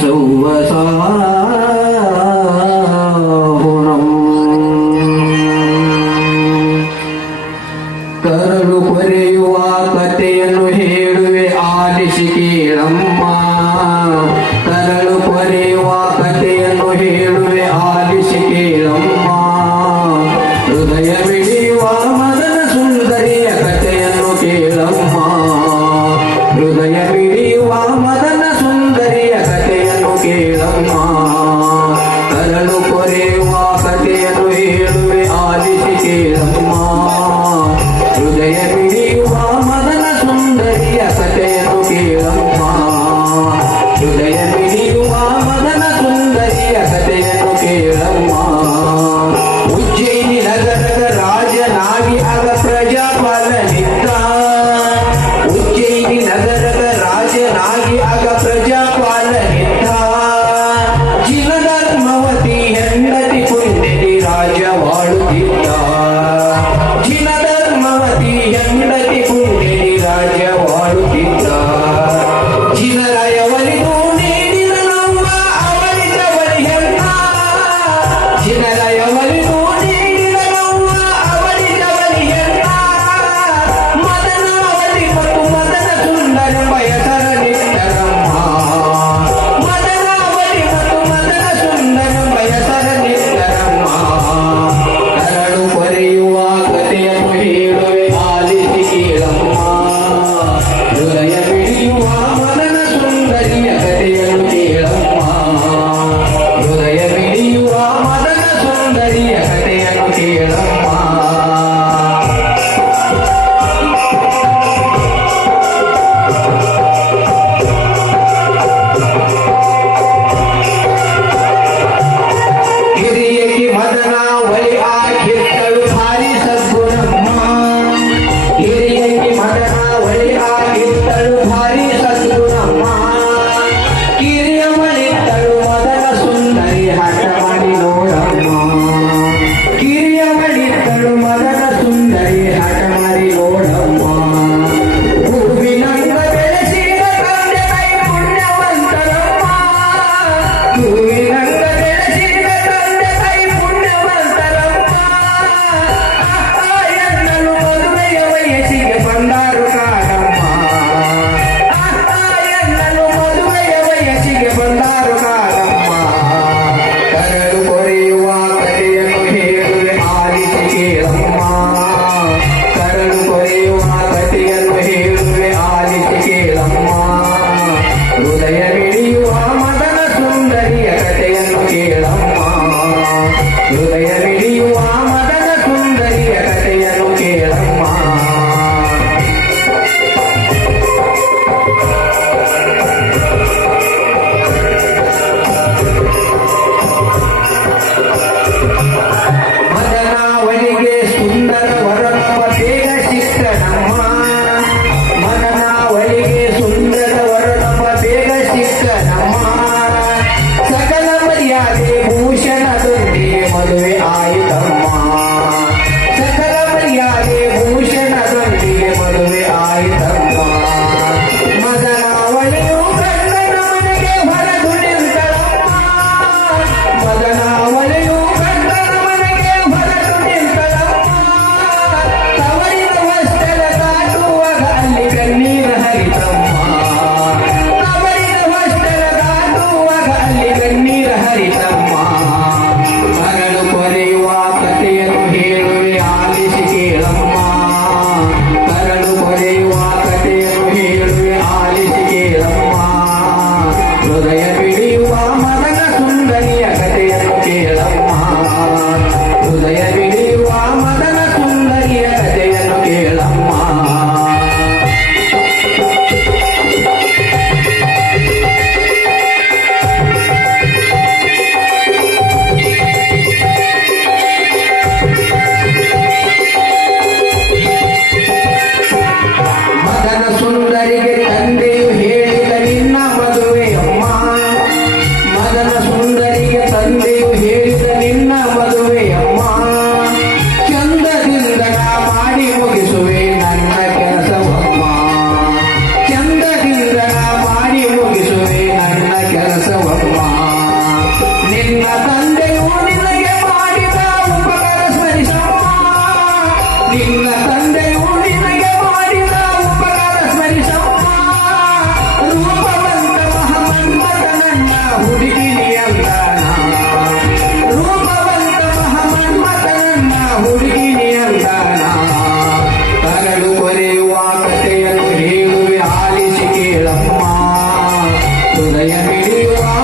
سوى صار Yeah.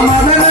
i'm Amen.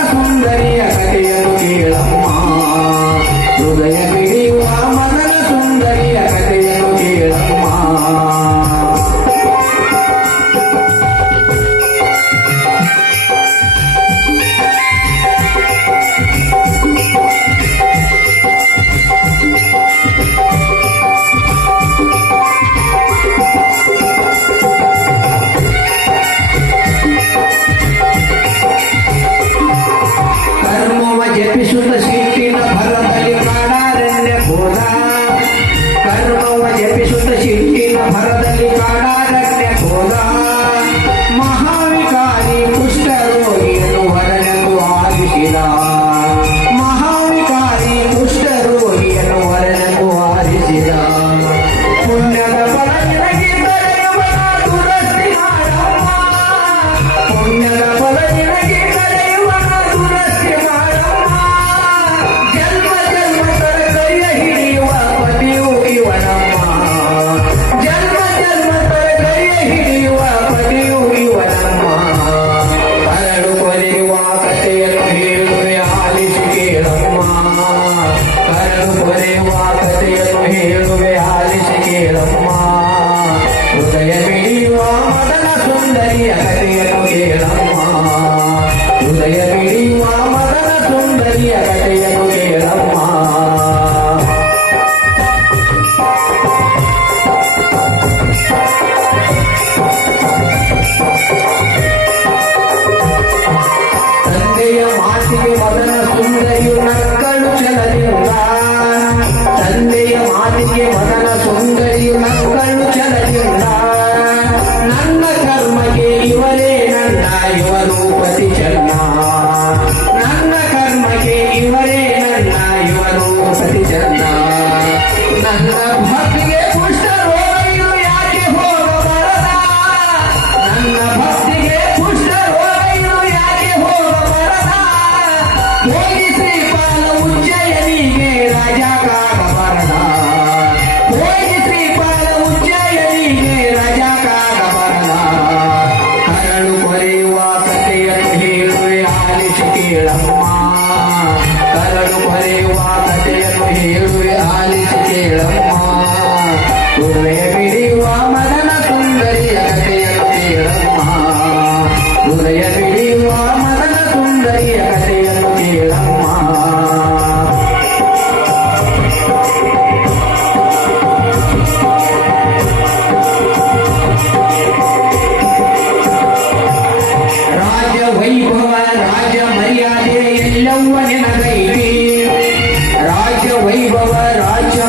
హృదయ సుందరి అకటయము కేళమ్మ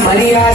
María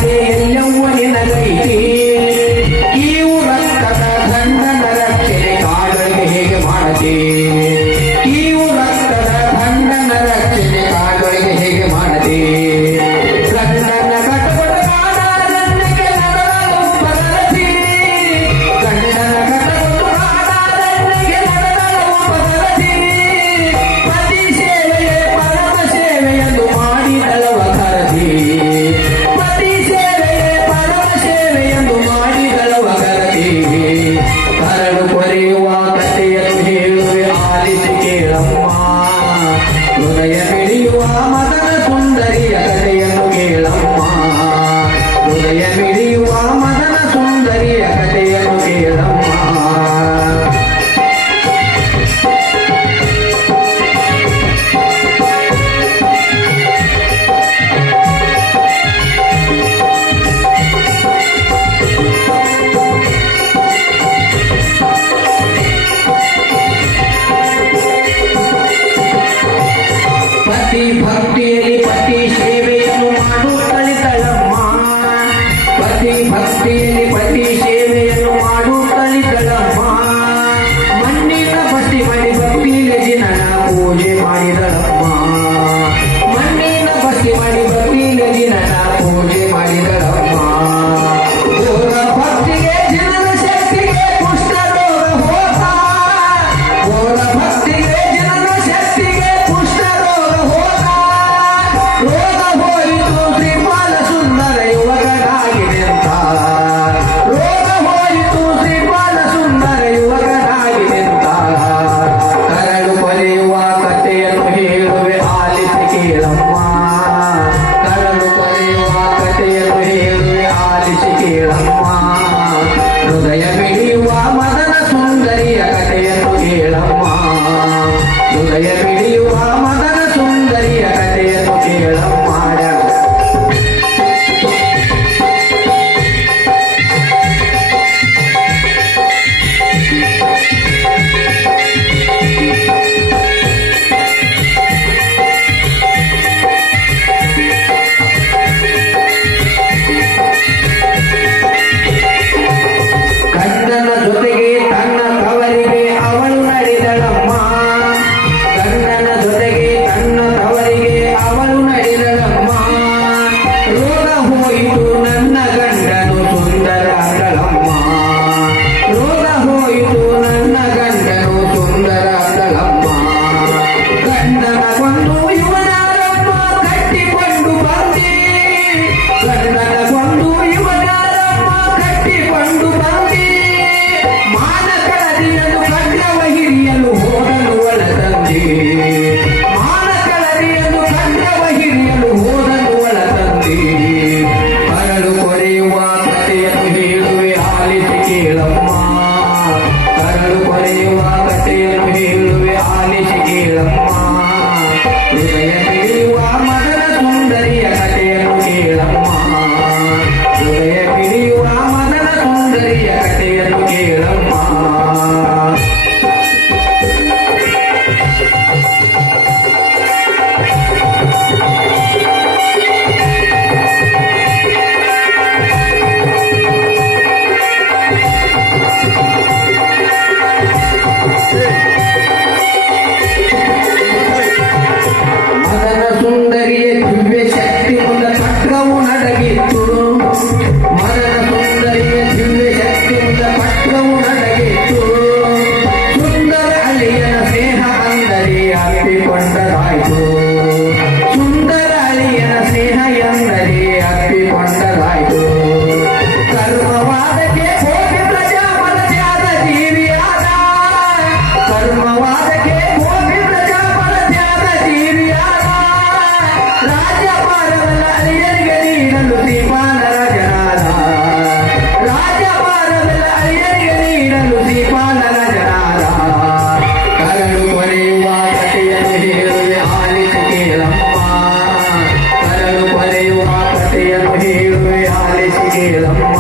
சேலம்மா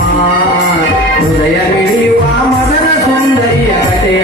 உதயமிழி வாமதன சுந்தரிய கதைய